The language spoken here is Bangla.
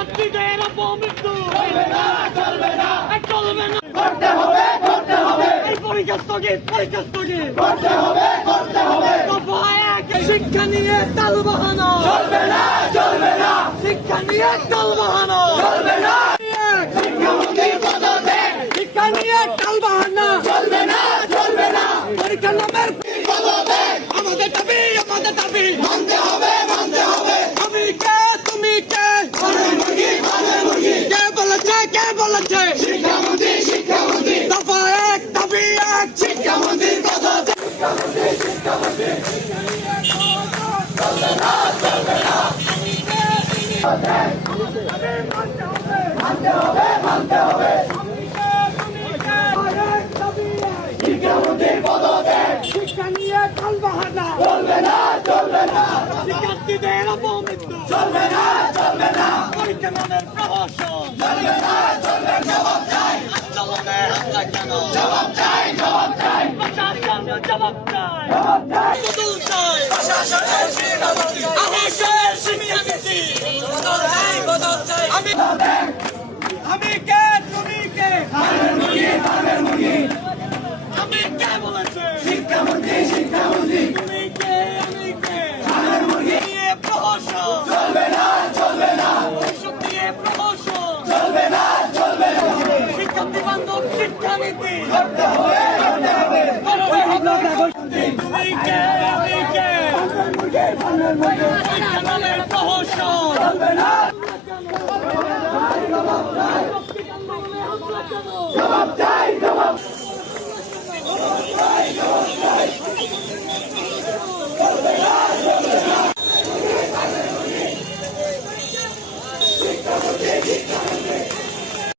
শিক্ষার্থীদের অপমৃত্যু চলবে না, চলবে না, চলবে না। করতে হবে, করতে হবে, এই পরীক্ষা স্থগিত, পরীক্ষা স্থগিত করতে হবে, করতে হবে, দফা এক। শিক্ষা নিয়ে তাল বাহানো চলবে না, চলবে না, শিক্ষা নিয়ে তাল বাহানো চলবে না, শিক্ষামন্ত্রীর পদত্যাগ, শিক্ষা নিয়ে তাল বাহানো চলবে না, চলবে না, পরীক্ষা নামের পদত্যাগ, আমাদের দাবি, আমাদের দাবি। মানতে হবে, মানতে হবে, আমি কে, তুমি কে? ফার্মের মুরগি, ফার্মের মুরগি, কে বলেছে, কে বলেছে? শিক্ষামন্ত্রী, শিক্ষামন্ত্রী, দফা এক, দাবি এক। শিক্ষামন্ত্রীর পদত্যাগ, শিক্ষামন্ত্রী, শিক্ষামন্ত্রী, চলবে না, চলবে না, মানতে হবে, মানতে হবে, শিক্ষামন্ত্রীর পদত্যাগ, শিক্ষা নিয়ে তাল বাহানা চলবে না, চলবে না, শিক্ষার্থীদের অপমৃত্যু চলবে না, চলবে না, পরীক্ষা নামের প্রহসন চলবে না, চলবে না, জবাব চাই, আন্দোলনে হামলা কেন? জবাব চাই, জবাব চাই, প্রশাসন জবাব চাই, জবাব চাই, বদল চাই, প্রশাসনের শিক্ষামন্ত্রী, আমাদের শিক্ষানীতি বদল চাই। পদত্যাগ, আমি কে, তুমি কে? ফার্মের মুরগি, ফার্মের মুরগি, আমি কে বলেছে? শিক্ষামন্ত্রী, শিক্ষামন্ত্রী, তুমি কে, আমি কে? ফার্মের মুরগি, নিয়ে প্রহসন চলবে না, চলবে না, ওষুধ দিয়ে প্রহসন চলবে না, চলবে না, শিক্ষার্থী বান্ধব শিক্ষানীতি করতে হবে, করতে হবে, তুমি কে, আমি কে? ফার্মের মুরগি, ফার্মের মুরগি, পরীক্ষা নামের প্রহসন চলবে না,